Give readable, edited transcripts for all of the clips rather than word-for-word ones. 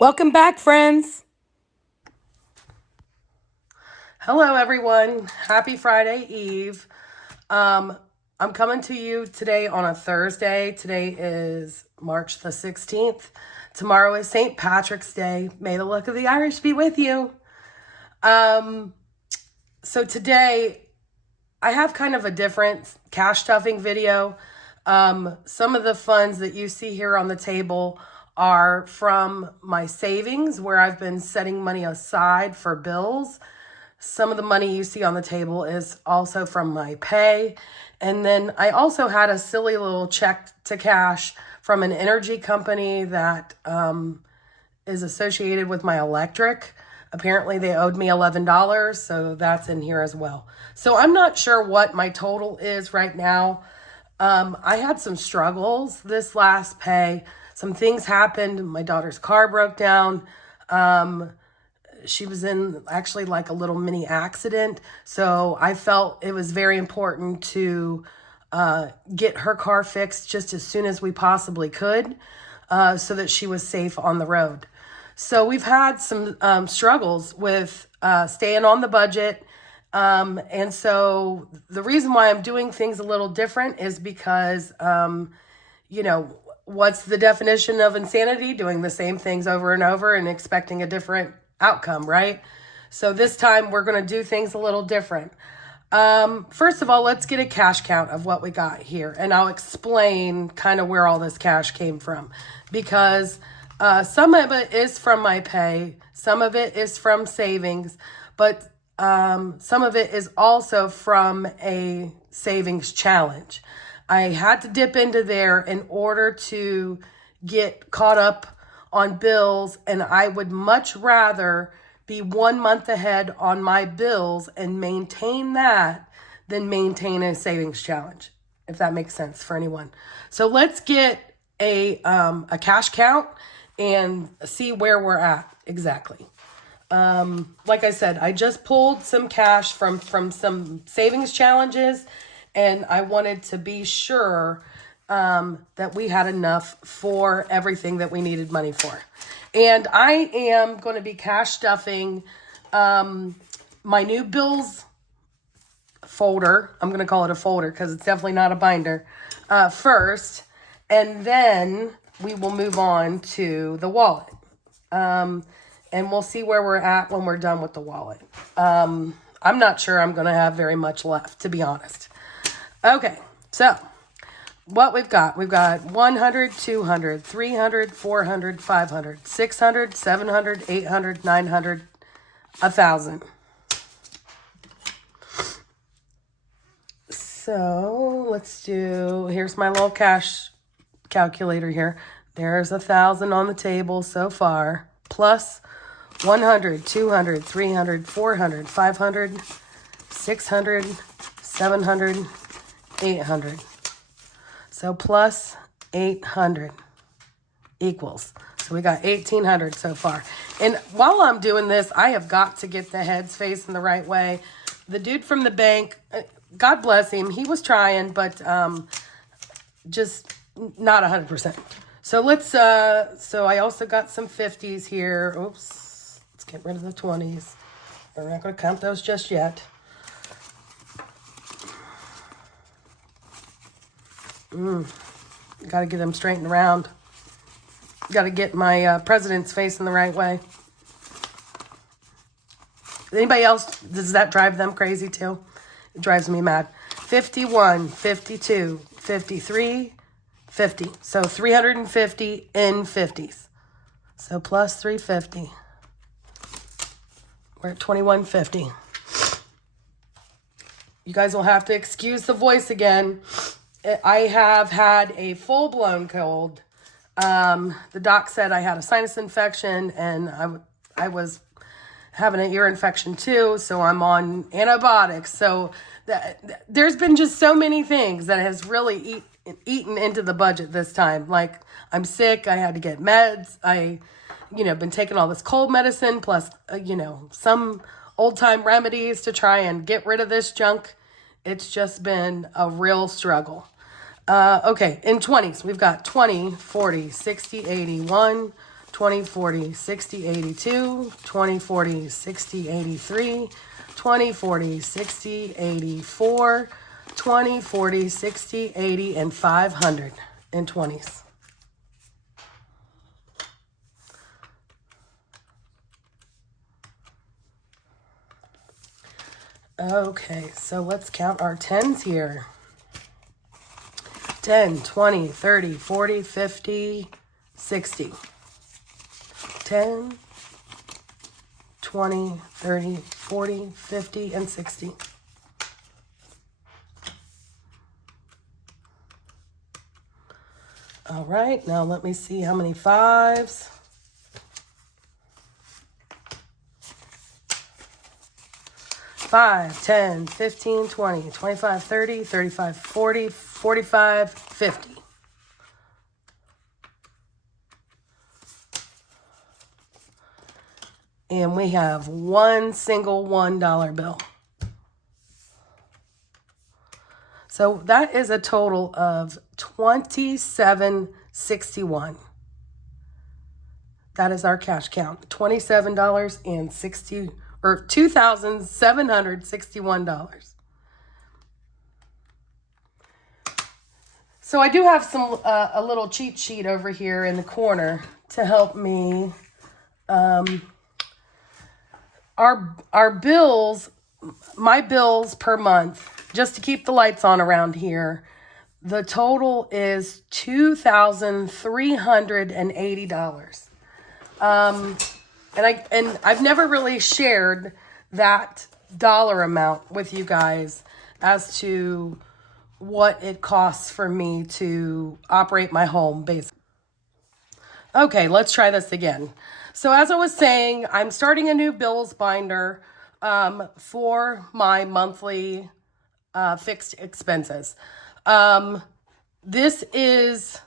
Welcome back, friends. Hello, everyone. Happy Friday Eve. Um, I'm coming to you today on a Thursday. Today is March the 16th. Tomorrow is St. Patrick's Day. May the luck of the Irish be with you. So today I have kind of a different cash stuffing video. Some of the funds that you see here on the table are from my savings where I've been setting money aside for bills. Some of the money you see on the table is also from my pay. And then I also had a silly little check to cash from an energy company that is associated with my electric. Apparently, they owed me $11, so that's in here as well. So I'm not sure what my total is right now. I had some struggles this last pay. Some things happened. My daughter's car broke down. She was in actually like a little mini accident. So I felt it was very important to get her car fixed just as soon as we possibly could so that she was safe on the road. So we've had some struggles with staying on the budget. And so the reason why I'm doing things a little different is because, what's the definition of insanity? Doing the same things over and over and expecting a different outcome, right? So this time we're going to do things a little different. First of all, let's get a cash count of what we got here. And I'll explain kind of where all this cash came from. Because some of it is from my pay. Some of it is from savings. But some of it is also from a savings challenge. I had to dip into there in order to get caught up on bills, and I would much rather be 1 month ahead on my bills and maintain that than maintain a savings challenge, if that makes sense for anyone. So let's get a cash count and see where we're at exactly. Like I said, I just pulled some cash from some savings challenges, and I wanted to be sure that we had enough for everything that we needed money for. And I am going to be cash stuffing my new bills folder. I'm going to call it a folder because it's definitely not a binder first. And then we will move on to the wallet. And we'll see where we're at when we're done with the wallet. I'm not sure I'm going to have very much left, to be honest. Okay, so what we've got 100, 200, 300, 400, 500, 600, 700, 800, 900, 1,000. So here's my little cash calculator here. There's 1,000 on the table so far, plus 100, 200, 300, 400, 500, 600, 700, 800. So plus 800 equals. So we got 1,800 so far. And while I'm doing this, I have got to get the heads facing the right way. The dude from the bank, God bless him, he was trying, but just not 100%. So so I also got some 50s here. Oops, let's get rid of the 20s. We're not going to count those just yet. Got to get them straightened around. Got to get my president's facing the right way. Anybody else, does that drive them crazy too? It drives me mad. 51, 52, 53, 50. So 350 in 50s. So plus 350. We're at 2150. You guys will have to excuse the voice again. I have had a full-blown cold. The doc said I had a sinus infection, and I was having an ear infection too, so I'm on antibiotics. So there's been just so many things that has really eaten into the budget this time. Like, I'm sick, I had to get meds, been taking all this cold medicine, plus, some old-time remedies to try and get rid of this junk. It's just been a real struggle. Okay, in 20s, we've got 20, 40, 60, 80, 1, 20, 40, 60, 82, 20, 40, 60, 83, 20, 40, 60, 84, 20, 40, 60, 80, and 500 in 20s. Okay, so let's count our 10s here. 10, 20, 30, 40, 50, 60. 10, 20, 30, 40, 50, and 60. All right, now let me see how many 5s. 5, 10, 15, 20, 25, 30, 35, 40, 45, 50. And we have one single $1 bill. So that is a total of $27.61. That is our cash count. $27.60 or $2,761. So I do have some a little cheat sheet over here in the corner to help me. Our bills, my bills per month, just to keep the lights on around here, the total is $2,380. And I've never really shared that dollar amount with you guys as to what it costs for me to operate my home, basically. Okay, let's try this again. So as I was saying, I'm starting a new bills binder for my monthly fixed expenses. This is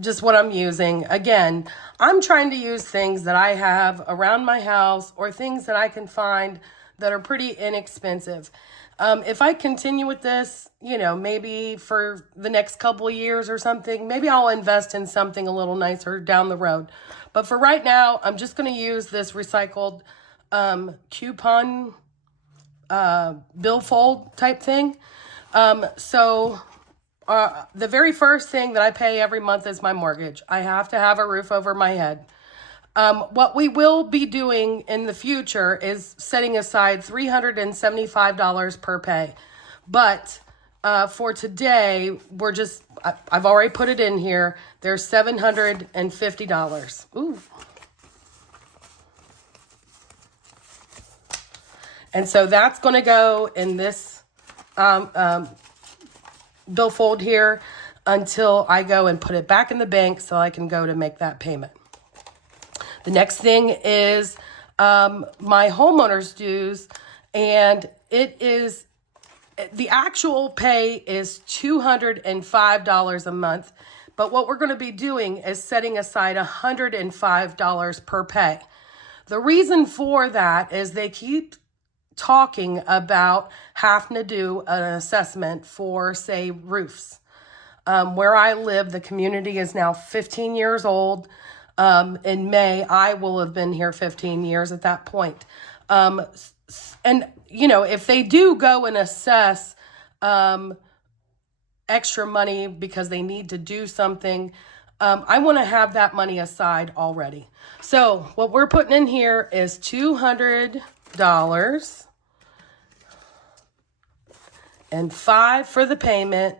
just what I'm using. Again, I'm trying to use things that I have around my house or things that I can find that are pretty inexpensive. If I continue with this, maybe for the next couple of years or something, maybe I'll invest in something a little nicer down the road. But for right now, I'm just going to use this recycled coupon billfold type thing. The very first thing that I pay every month is my mortgage. I have to have a roof over my head. What we will be doing in the future is setting aside $375 per pay. But for today, I've already put it in here. There's $750. Ooh. And so that's going to go in this billfold here until I go and put it back in the bank so I can go to make that payment. The next thing is my homeowner's dues, and the actual pay is $205 a month, but what we're going to be doing is setting aside $105 per pay. The reason for that is they keep talking about having to do an assessment for, say, roofs. Where I live, the community is now 15 years old. In May, I will have been here 15 years at that point. And, if they do go and assess extra money because they need to do something, I want to have that money aside already. So what we're putting in here is $200 and $5 for the payment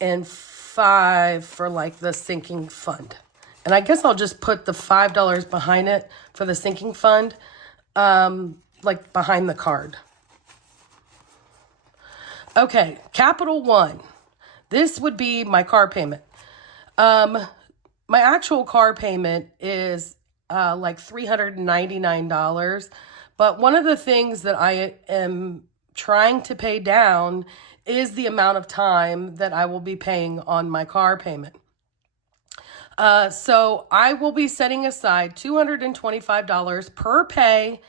and $5 for the sinking fund. And I guess I'll just put the $5 behind it for the sinking fund, behind the card. Okay, Capital One. This would be my car payment. My actual car payment is $399. But one of the things that I am trying to pay down is the amount of time that I will be paying on my car payment. So I will be setting aside $225 per pay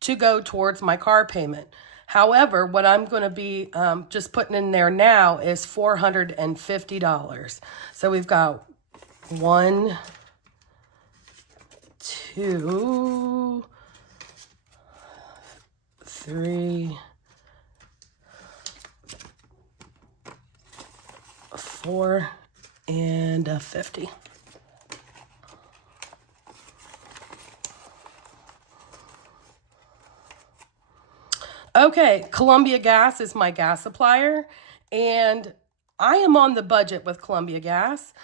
to go towards my car payment. However, what I'm going to be just putting in there now is $450. So we've got 1, 2, 3, 4, and a 50. Okay, Columbia Gas is my gas supplier, and I am on the budget with Columbia Gas.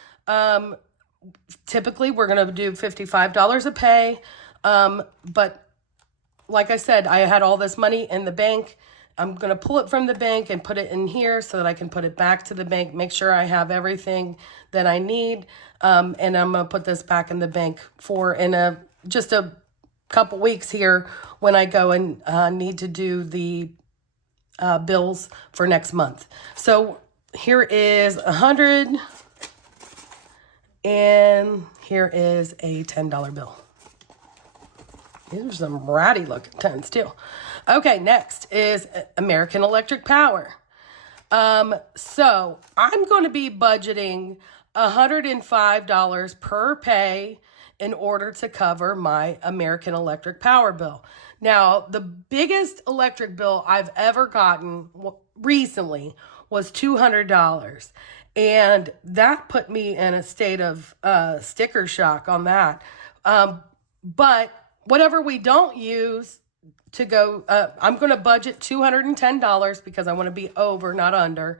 Typically, we're going to do $55 a pay, but like I said, I had all this money in the bank. I'm going to pull it from the bank and put it in here so that I can put it back to the bank, make sure I have everything that I need, and I'm going to put this back in the bank for just a couple weeks here when I go and need to do the bills for next month. So here is 100, and here is a $10 bill. These are some ratty looking tens too. Okay, next is American Electric Power. So I'm going to be budgeting $105 per pay in order to cover my American Electric Power bill. Now, the biggest electric bill I've ever gotten recently was $200. And that put me in a state of sticker shock on that. But whatever we don't use to go, I'm going to budget $210 because I want to be over, not under.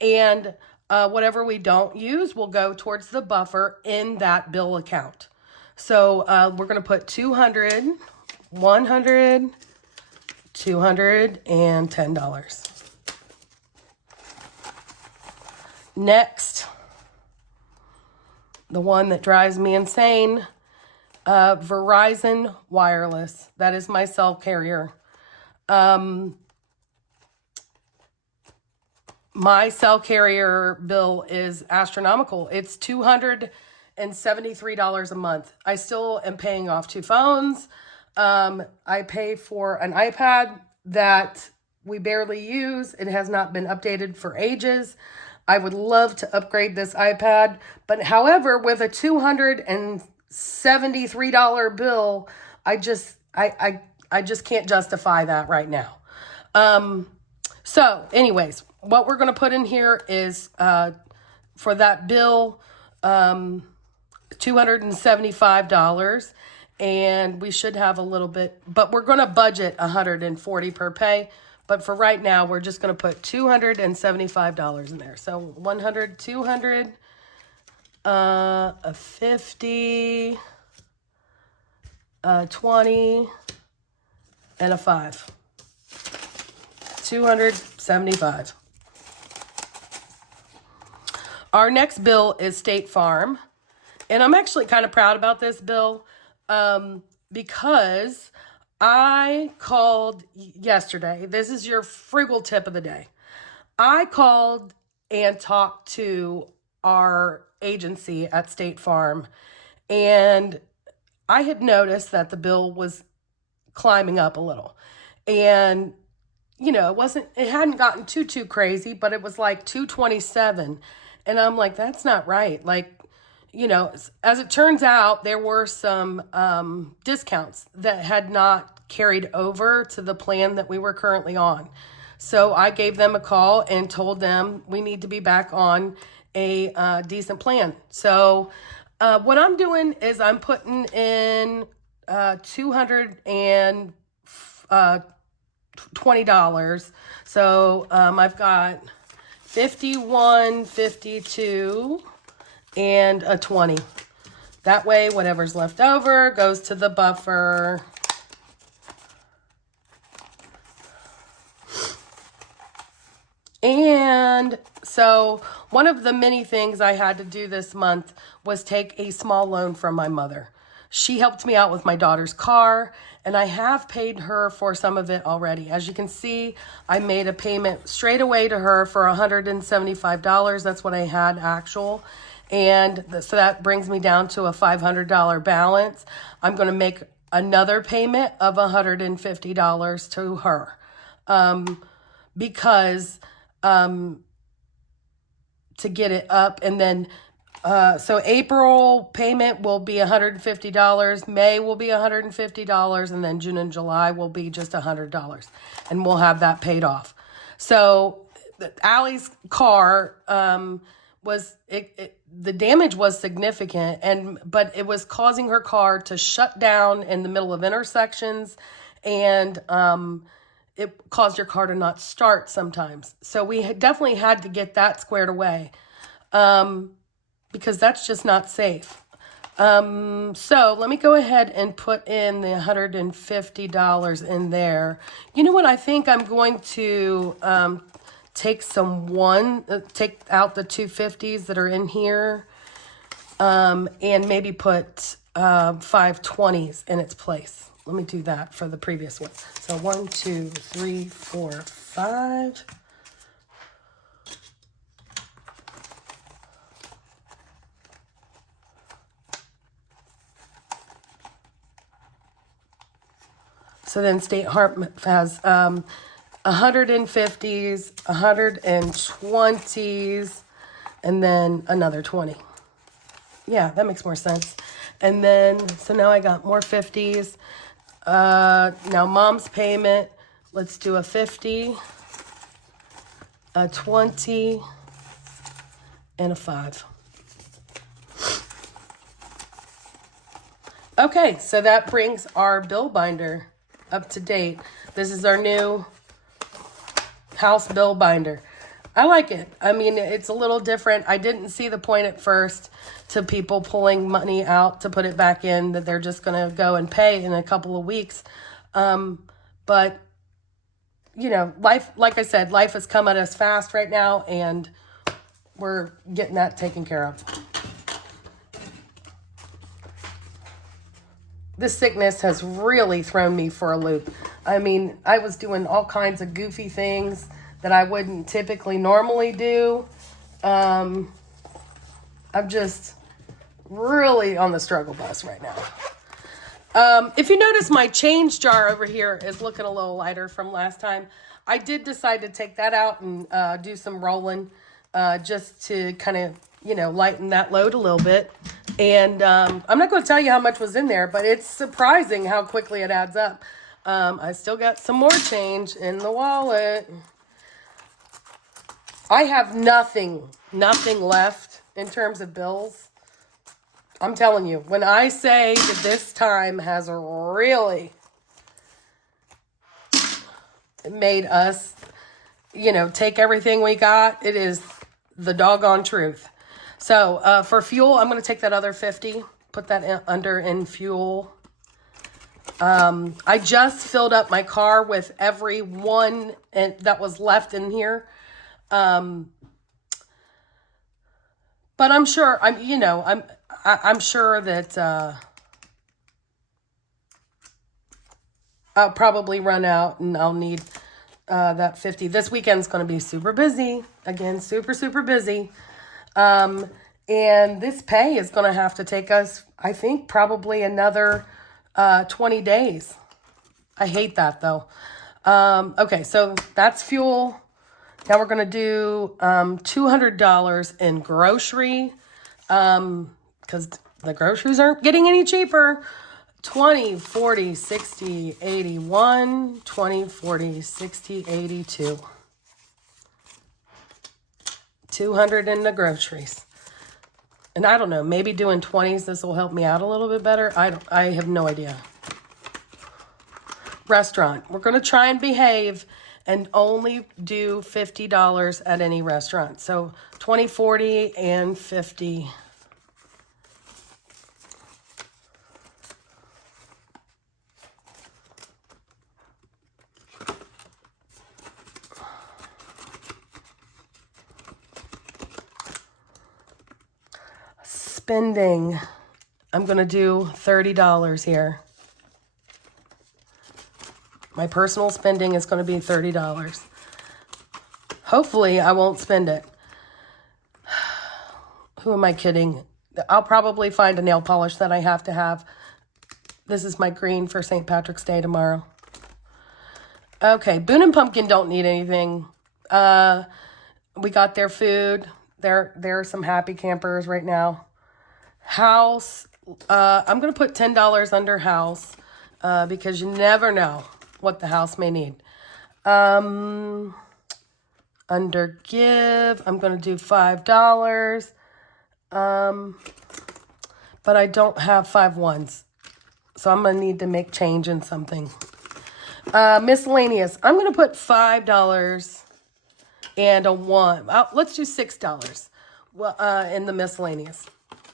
And whatever we don't use will go towards the buffer in that bill account. So we're going to put 200, 100, $210. Next, the one that drives me insane, Verizon Wireless. That is my cell carrier. My cell carrier bill is astronomical. It's $273 a month. I still am paying off 2 phones. I pay for an iPad that we barely use. It has not been updated for ages. I would love to upgrade this iPad, but however, with a $273 bill, I just can't justify that right now. So anyways, what we're going to put in here is for that bill, $275, and we should have a little bit, but we're going to budget $140 per pay. But for right now, we're just going to put $275 in there. So 100, 200, a 50, a 20, and a 5. 275. Our next bill is State Farm. And I'm actually kind of proud about this bill because I called yesterday. This is your frugal tip of the day. I called and talked to our agency at State Farm, and I had noticed that the bill was climbing up a little. And, you know, it hadn't gotten too crazy, but it was like $227. And I'm like, that's not right. Like, you know, as it turns out, there were some discounts that had not carried over to the plan that we were currently on. So I gave them a call and told them we need to be back on a decent plan. So what I'm doing is I'm putting in $220. So I've got 51, 52, and a 20. That way, whatever's left over goes to the buffer. And so one of the many things I had to do this month was take a small loan from my mother. She helped me out with my daughter's car, and I have paid her for some of it already. As you can see, I made a payment straight away to her for $175. That's what I had actual. And so that brings me down to a $500 balance. I'm going to make another payment of $150 to her because to get it up. And then So April payment will be $150. May will be $150. And then June and July will be just $100. And we'll have that paid off. So Allie's car the damage was significant, but it was causing her car to shut down in the middle of intersections, and it caused your car to not start sometimes. So we definitely had to get that squared away. Because that's just not safe. So let me go ahead and put in the $150 in there. You know what? I think I'm going to take take out the 250s that are in here, and maybe put 520s in its place. Let me do that for the previous one. So 1, 2, 3, 4, 5. So then State Farm has 150s, 120s, and then another 20. Yeah, that makes more sense. And then, so now I got more 50s. Now Mom's payment, let's do a 50, a 20, and a 5. Okay, so that brings our bill binder up to date. This is our new house bill binder. I like it. I mean, it's a little different. I didn't see the point at first to people pulling money out to put it back in, that they're just going to go and pay in a couple of weeks. But, you know, life, like I said, life has come at us fast right now, and we're getting that taken care of. This sickness has really thrown me for a loop. I mean, I was doing all kinds of goofy things that I wouldn't typically normally do. I'm just really on the struggle bus right now. If you notice, my change jar over here is looking a little lighter from last time. I did decide to take that out and do some rolling just to kind of, you know, lighten that load a little bit. And I'm not going to tell you how much was in there, but it's surprising how quickly it adds up. I still got some more change in the wallet. I have nothing left in terms of bills. I'm telling you, when I say that this time has really made us, you know, take everything we got, it is the doggone truth. So for fuel, I'm going to take that other 50, put that under in fuel. I just filled up my car with every one that was left in here. But I'm sure I'm sure that I'll probably run out, and I'll need that 50. This weekend's going to be super busy. Again, super busy. And this pay is going to have to take us, I think, probably another 20 days. I hate that, though. Okay, so that's fuel. Now we're going to do $200 in grocery, because the groceries aren't getting any cheaper. 20, 40, 60, 81, 20, 40, 60, 82. 200 in the groceries. And I don't know, maybe doing 20s, this will help me out a little bit better. I have no idea. Restaurant. We're going to try and behave and only do $50 at any restaurant. So 20, 40, and 50. Spending. I'm going to do $30 here. My personal spending is going to be $30. Hopefully, I won't spend it. Who am I kidding? I'll probably find a nail polish that I have to have. This is my green for St. Patrick's Day tomorrow. Okay, Boone and Pumpkin don't need anything. We got their food. There are some happy campers right now. House, I'm going to put $10 under house because you never know what the house may need. Under give, I'm going to do $5. But I don't have 5 ones. So I'm going to need to make change in something. Miscellaneous, I'm going to put $5 and a 1. Let's do $6 in the miscellaneous.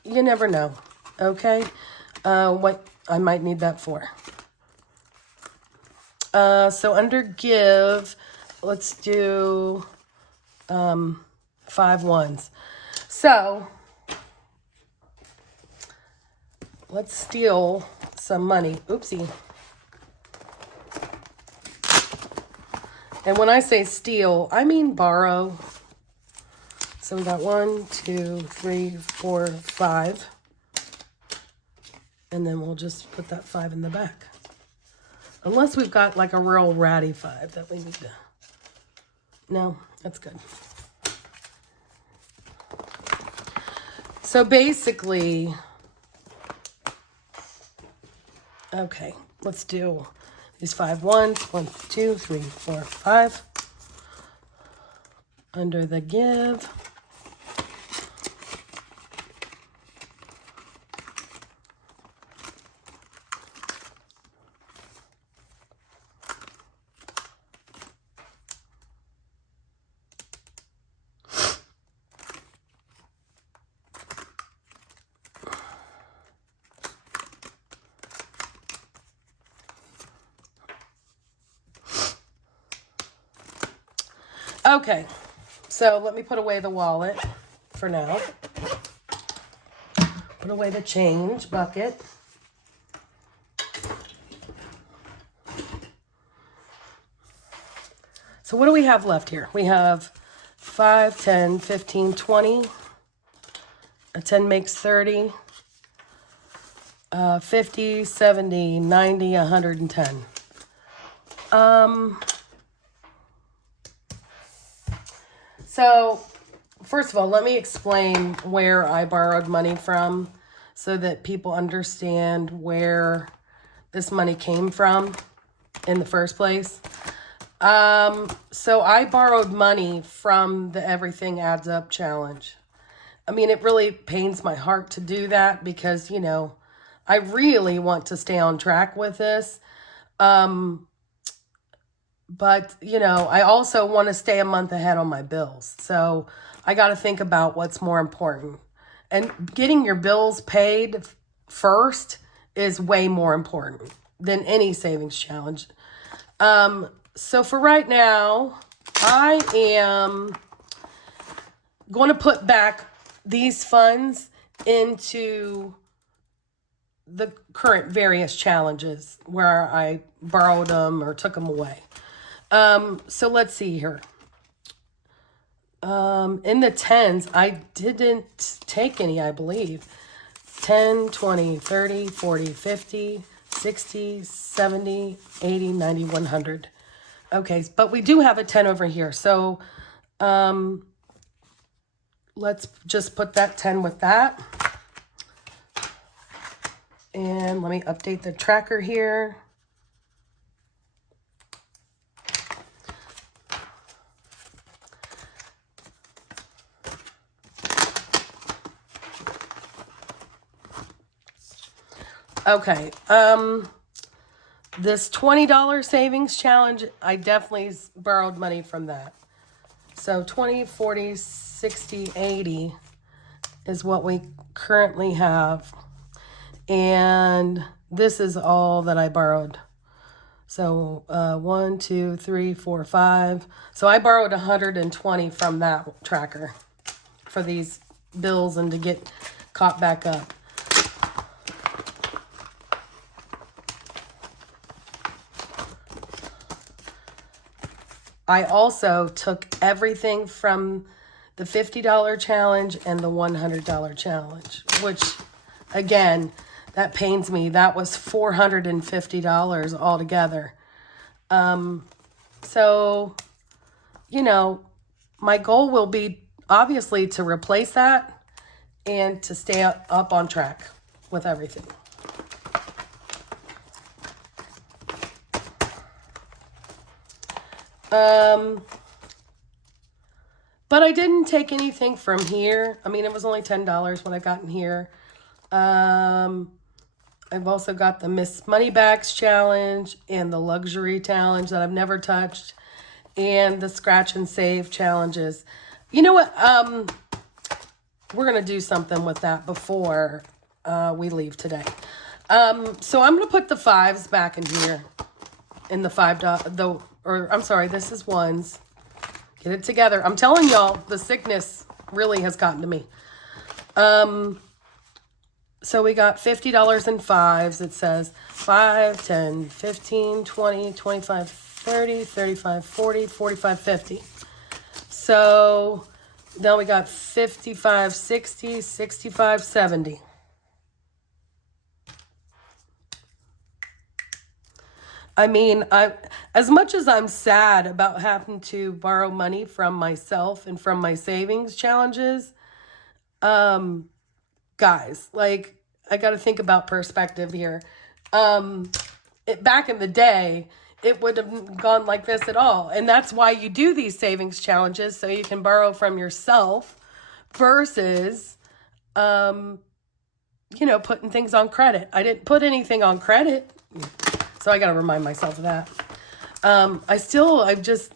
You never know. Okay? What I might need that for. So under give, let's do 5 ones. So let's steal some money. Oopsie. And when I say steal, I mean borrow. So we got 1, 2, 3, 4, 5. And then we'll just put that 5 in the back. Unless we've got like a real ratty 5 that we need to. No, that's good. So basically, okay, let's do these 5 ones. 1, 2, 3, 4, 5. Under the give. Okay, so let me put away the wallet for now. Put away the change bucket. So what do we have left here? We have 5, 10, 15, 20. A 10 makes 30. 50, 70, 90, 110. So, first of all, let me explain where I borrowed money from so that people understand where this money came from in the first place. So I borrowed money from the Everything Adds Up challenge. I mean, it really pains my heart to do that because, you know, I really want to stay on track with this. But, you know, I also want to stay a month ahead on my bills. So I got to think about what's more important. And getting your bills paid first is way more important than any savings challenge. So for right now, I am going to put back these funds into the current various challenges where I borrowed them or took them away. So let's see here. In the 10s, I didn't take any, I believe. 10, 20, 30, 40, 50, 60, 70, 80, 90, 100. Okay, but we do have a 10 over here. So, let's just put that 10 with that. And let me update the tracker here. Okay, this $20 savings challenge, I definitely borrowed money from that. So 20, 40, 60, 80 is what we currently have. And this is all that I borrowed. So 1, 2, 3, 4, 5. So I borrowed 120 from that tracker for these bills and to get caught back up. I also took everything from the $50 challenge and the $100 challenge, which, again, that pains me. That was $450 altogether. So, you know, my goal will be obviously to replace that and to stay up on track with everything. But I didn't take anything from here. I mean, it was only $10 when I got in here. I've also got the Miss Moneybags challenge and the luxury challenge that I've never touched, and the scratch and save challenges. You know what? We're going to do something with that before we leave today. So I'm going to put the fives back in here in the $5, I'm sorry, this is ones. Get it together. I'm telling y'all, the sickness really has gotten to me. So we got $50 in fives. It says 5, 10, 15, 20, 25, 30, 35, 40, 45, 50. So now we got 55, 60, 65, 70. I mean, as much as I'm sad about having to borrow money from myself and from my savings challenges, guys, like, I got to think about perspective here. Back in the day, it would have gone like this at all. And that's why you do these savings challenges, so you can borrow from yourself versus, putting things on credit. I didn't put anything on credit, so I got to remind myself of that. I just,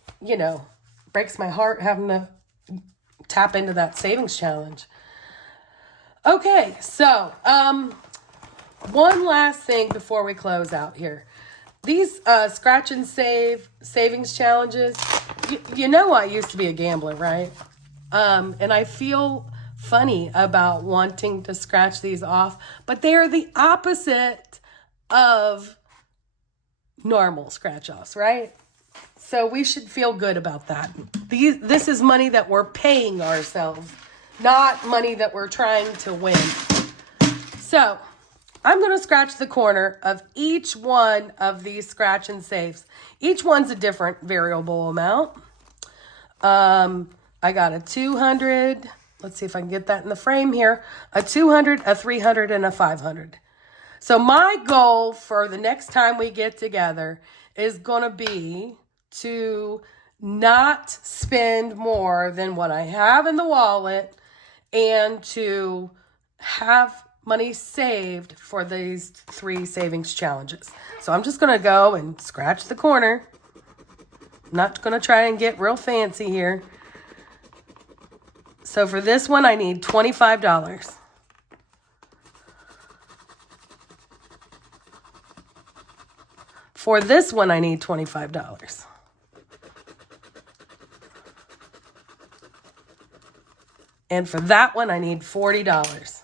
breaks my heart having to tap into that savings challenge. Okay, so one last thing before we close out here. These scratch and save savings challenges, I used to be a gambler, right? And I feel funny about wanting to scratch these off, but they are the opposite of normal scratch-offs, right? So we should feel good about that. This is money that we're paying ourselves, not money that we're trying to win. So I'm going to scratch the corner of each one of these scratch and saves. Each one's a different variable amount. I got a 200. Let's see if I can get that in the frame here. A 200, a 300, and a 500. So my goal for the next time we get together is going to be to not spend more than what I have in the wallet and to have money saved for these 3 savings challenges. So I'm just going to go and scratch the corner. I'm not going to try and get real fancy here. So for this one, I need $25. For this one, I need $25. And for that one, I need $40.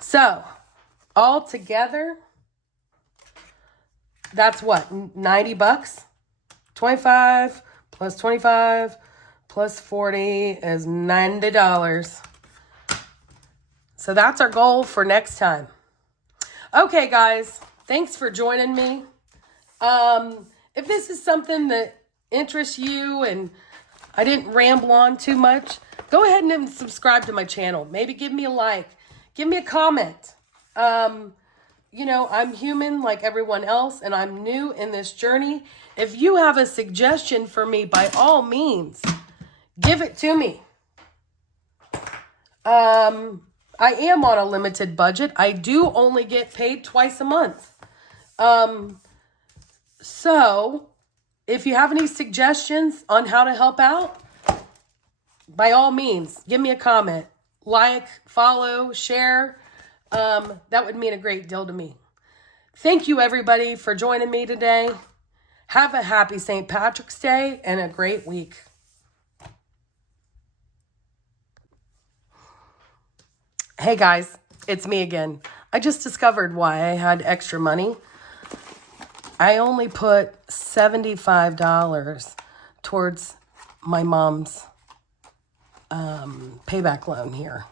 So, all together, that's what, 90 bucks? 25 plus 25 plus 40 is $90. So that's our goal for next time. Okay, guys, thanks for joining me. If this is something that interests you and I didn't ramble on too much, go ahead and subscribe to my channel. Maybe give me a like. Give me a comment. I'm human like everyone else, and I'm new in this journey. If you have a suggestion for me, by all means, give it to me. I am on a limited budget. I do only get paid twice a month. So if you have any suggestions on how to help out, by all means, give me a comment. Like, follow, share. That would mean a great deal to me. Thank you, everybody, for joining me today. Have a happy St. Patrick's Day and a great week. Hey, guys, it's me again. I just discovered why I had extra money. I only put $75 towards my mom's payback loan here.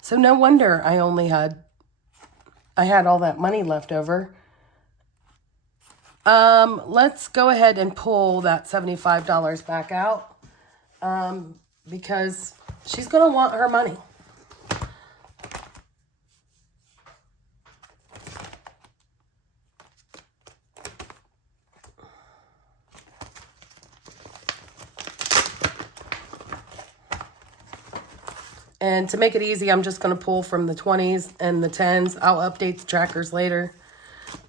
So no wonder I had all that money left over. Let's go ahead and pull that $75 back out, because She's going to want her money. And to make it easy, I'm just going to pull from the 20s and the 10s. I'll update the trackers later.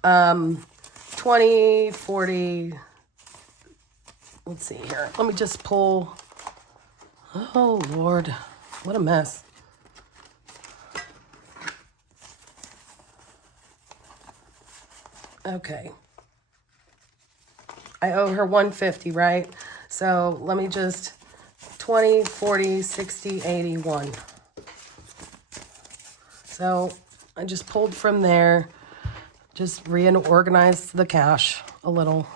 20, 40. Let's see here. Let me just pull. Oh, Lord. What a mess. Okay. I owe her 150, right? So let me just 20, 40, 60, 81. So I just pulled from there, just reorganized the cash a little.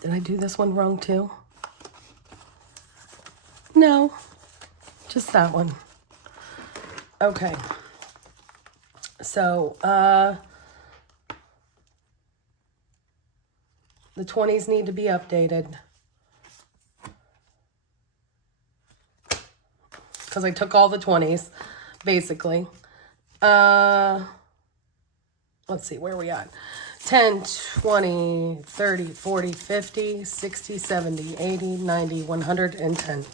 Did I do this one wrong too? No, just that one. Okay. So, the 20s need to be updated. Because I took all the 20s, basically. Let's see, where are we at? 10, 20, 30, 40, 50, 60, 70, 80, 90, 110.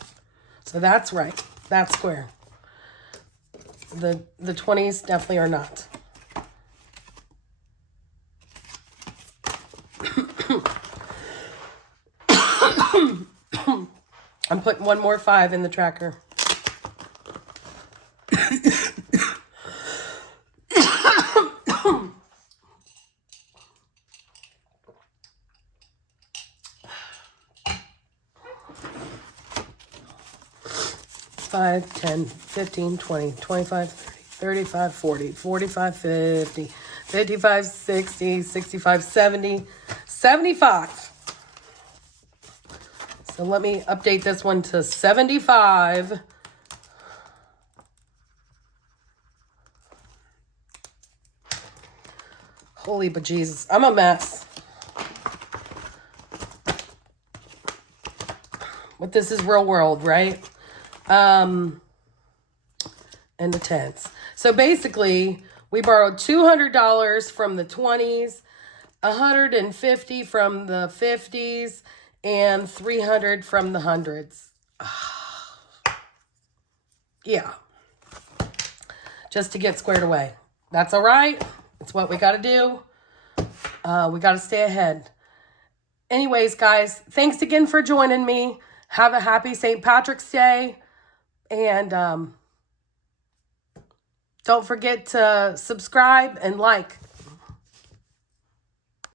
So that's right. That's square. The 20s definitely are not. I'm putting one more 5 in the tracker. Five, 10, 15, 20, 25, 30, 35, 40, 45, 50, 55, 60, 65, 70, 75. So let me update this one to 75. Holy bejesus. I'm a mess. But this is real world, right? And the 10s. So basically, we borrowed $200 from the 20s, $150 from the 50s, and $300 from the 100s. Yeah. Just to get squared away. That's all right. It's what we got to do. We got to stay ahead. Anyways, guys, thanks again for joining me. Have a happy St. Patrick's Day. And don't forget to subscribe and like.